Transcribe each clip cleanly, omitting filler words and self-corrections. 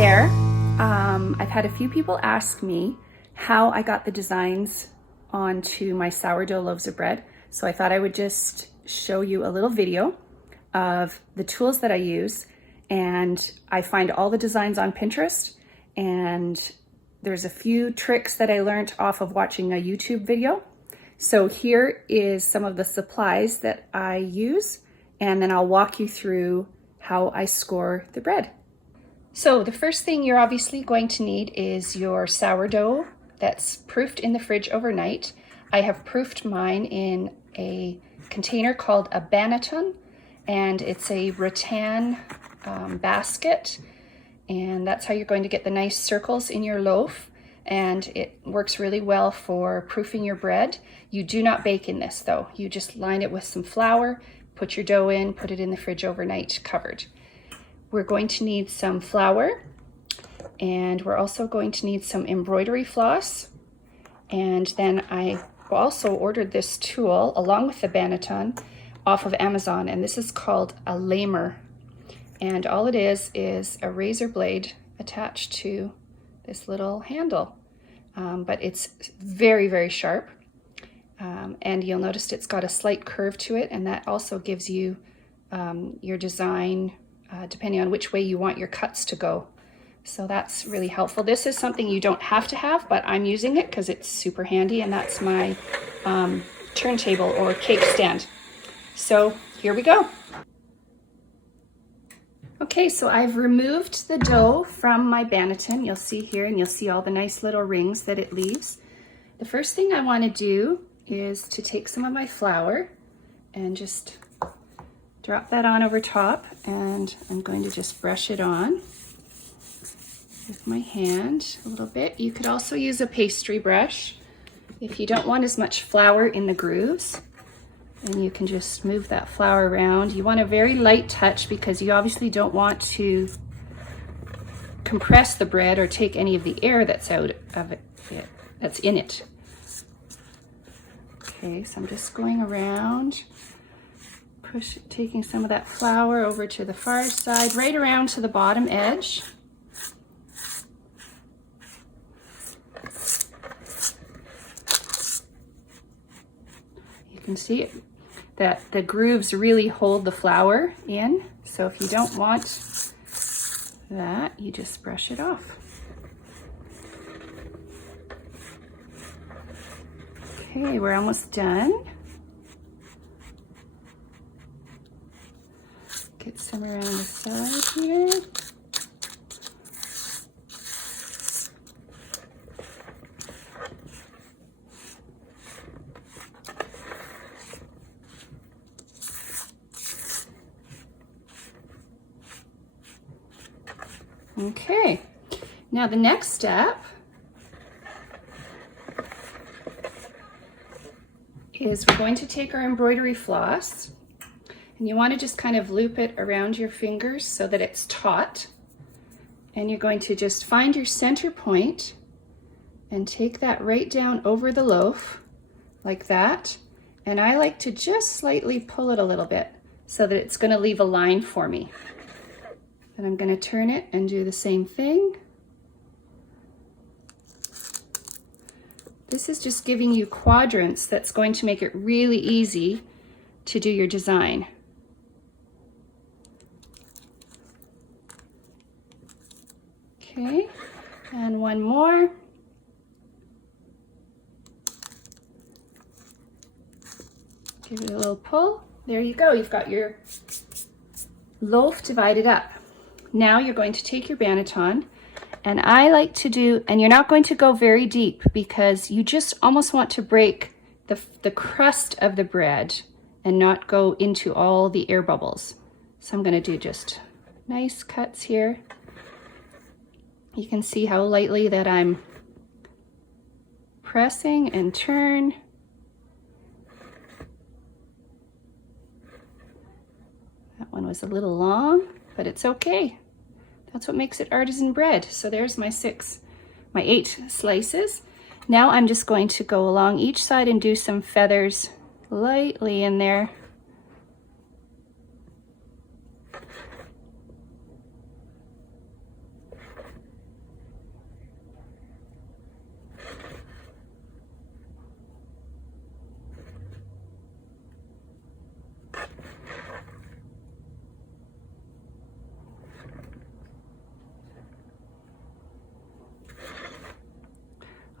there. I've had a few people ask me how I got the designs onto my sourdough loaves of bread. So I thought I would just show you a little video of the tools that I use. And I find all the designs on Pinterest, and there's a few tricks that I learned off of watching a YouTube video. So here is some of the supplies that I use, and then I'll walk you through how I score the bread. So the first thing you're obviously going to need is your sourdough that's proofed in the fridge overnight. I have proofed mine in a container called a Banneton, and it's a rattan basket, and that's how you're going to get the nice circles in your loaf, and it works really well for proofing your bread. You do not bake in this though. You just line it with some flour, put your dough in, put it in the fridge overnight covered. We're going to need some flour, and we're also going to need some embroidery floss. And then I also ordered this tool along with the Banneton off of Amazon, and this is called a lamer. And all it is a razor blade attached to this little handle. But it's very, very sharp. And you'll notice it's got a slight curve to it, and that also gives you your design depending on which way you want your cuts to go. So that's really helpful. This is something you don't have to have, but I'm using it because it's super handy, and that's my turntable or cake stand. So here we go. Okay, so I've removed the dough from my Banneton. You'll see here, and you'll see all the nice little rings that it leaves. The first thing I want to do is to take some of my flour and just drop that on over top, and I'm going to just brush it on with my hand a little bit. You could also use a pastry brush if you don't want as much flour in the grooves, and you can just move that flour around. You want a very light touch because you obviously don't want to compress the bread or take any of the air that's out of it, that's in it. Okay, so I'm just going around, taking some of that flour over to the far side, right around to the bottom edge. You can see that the grooves really hold the flour in. So if you don't want that, you just brush it off. Okay, we're almost done. Get some around the side here. Okay, now the next step is we're going to take our embroidery floss, and you want to just kind of loop it around your fingers so that it's taut, and you're going to just find your center point and take that right down over the loaf like that. And I like to just slightly pull it a little bit so that it's going to leave a line for me. And I'm going to turn it and do the same thing. This is just giving you quadrants that's going to make it really easy to do your design. Okay, and one more. Give it a little pull. There you go, you've got your loaf divided up. Now you're going to take your Banneton, and I like to do, and you're not going to go very deep because you just almost want to break the crust of the bread and not go into all the air bubbles. So I'm going to do just nice cuts here. You can see how lightly that I'm pressing and turn. That one was a little long, but it's okay. That's what makes it artisan bread. So there's my 8 slices. Now I'm just going to go along each side and do some feathers lightly in there.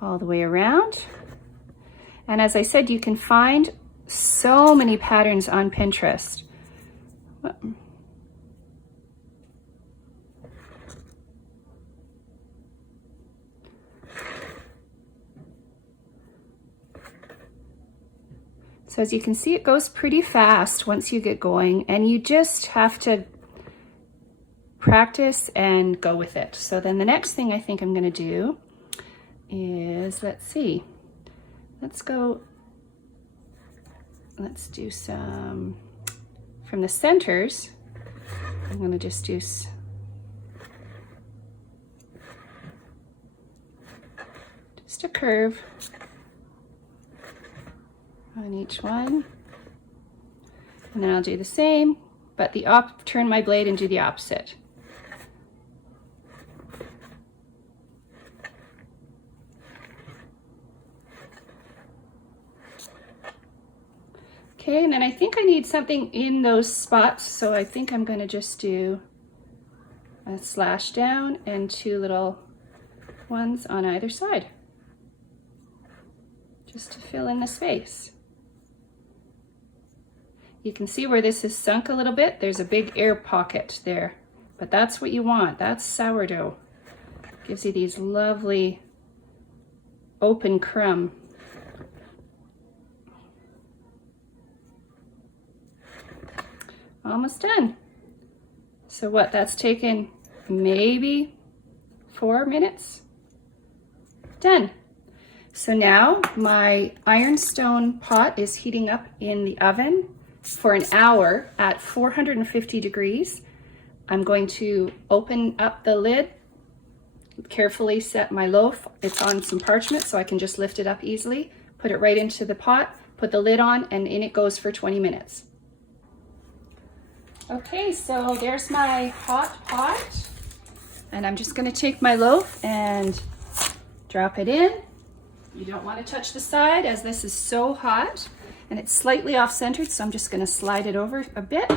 all the way around. And as I said, you can find so many patterns on Pinterest. So as you can see, it goes pretty fast once you get going, and you just have to practice and go with it. So then the next thing I think I'm going to do is, let's do some from the centers. I'm going to just do just a curve on each one, and then I'll do the same, but turn my blade and do the opposite. Okay, and then I think I need something in those spots, so I think I'm going to just do a slash down and 2 little ones on either side, just to fill in the space. You can see where this is sunk a little bit. There's a big air pocket there, but that's what you want. That's sourdough. Gives you these lovely open crumb. Almost done. So what, that's taken maybe 4 minutes? Done. So now my ironstone pot is heating up in the oven for an hour at 450 degrees. I'm going to open up the lid, carefully set my loaf. It's on some parchment so I can just lift it up easily, put it right into the pot, put the lid on, and in it goes for 20 minutes. Okay, so there's my hot pot, and I'm just going to take my loaf and drop it in. You don't want to touch the side as this is so hot, and it's slightly off-centered, so I'm just going to slide it over a bit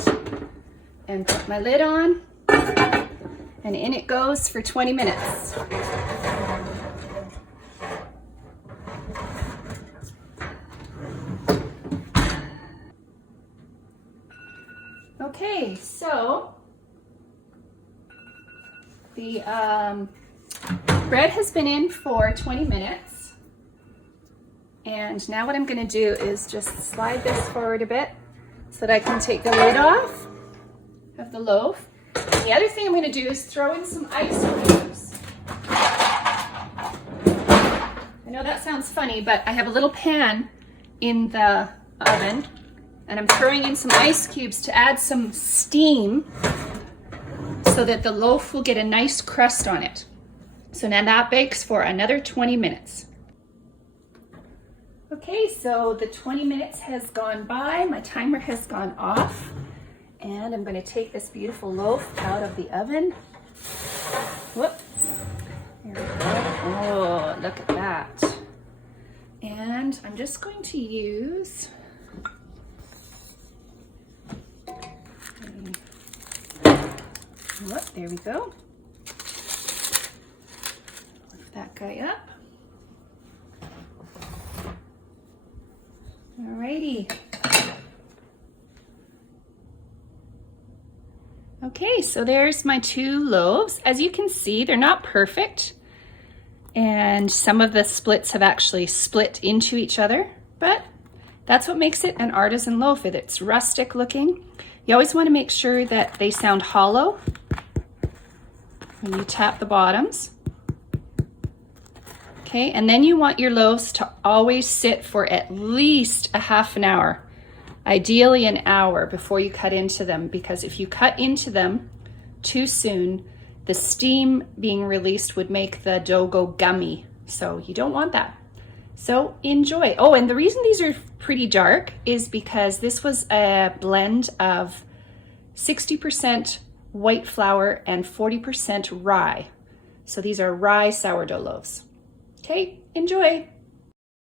and put my lid on, and in it goes for 20 minutes. Okay, so the bread has been in for 20 minutes. And now what I'm going to do is just slide this forward a bit so that I can take the lid off of the loaf. And the other thing I'm going to do is throw in some ice cubes. I know that sounds funny, but I have a little pan in the oven, and I'm throwing in some ice cubes to add some steam so that the loaf will get a nice crust on it. So now that bakes for another 20 minutes. Okay, so the 20 minutes has gone by, my timer has gone off, and I'm going to take this beautiful loaf out of the oven. Whoop. There we go. Oh, look at that. And I'm just going to use whoop, there we go. Lift that guy up. Alrighty. Okay, so there's my 2 loaves. As you can see, they're not perfect, and some of the splits have actually split into each other, but that's what makes it an artisan loaf. It's rustic looking. You always want to make sure that they sound hollow when you tap the bottoms. Okay, and then you want your loaves to always sit for at least a half an hour, ideally an hour before you cut into them, because if you cut into them too soon, the steam being released would make the dough go gummy. So you don't want that. So enjoy. Oh, and the reason these are pretty dark is because this was a blend of 60% white flour and 40% rye. So these are rye sourdough loaves. Okay, enjoy.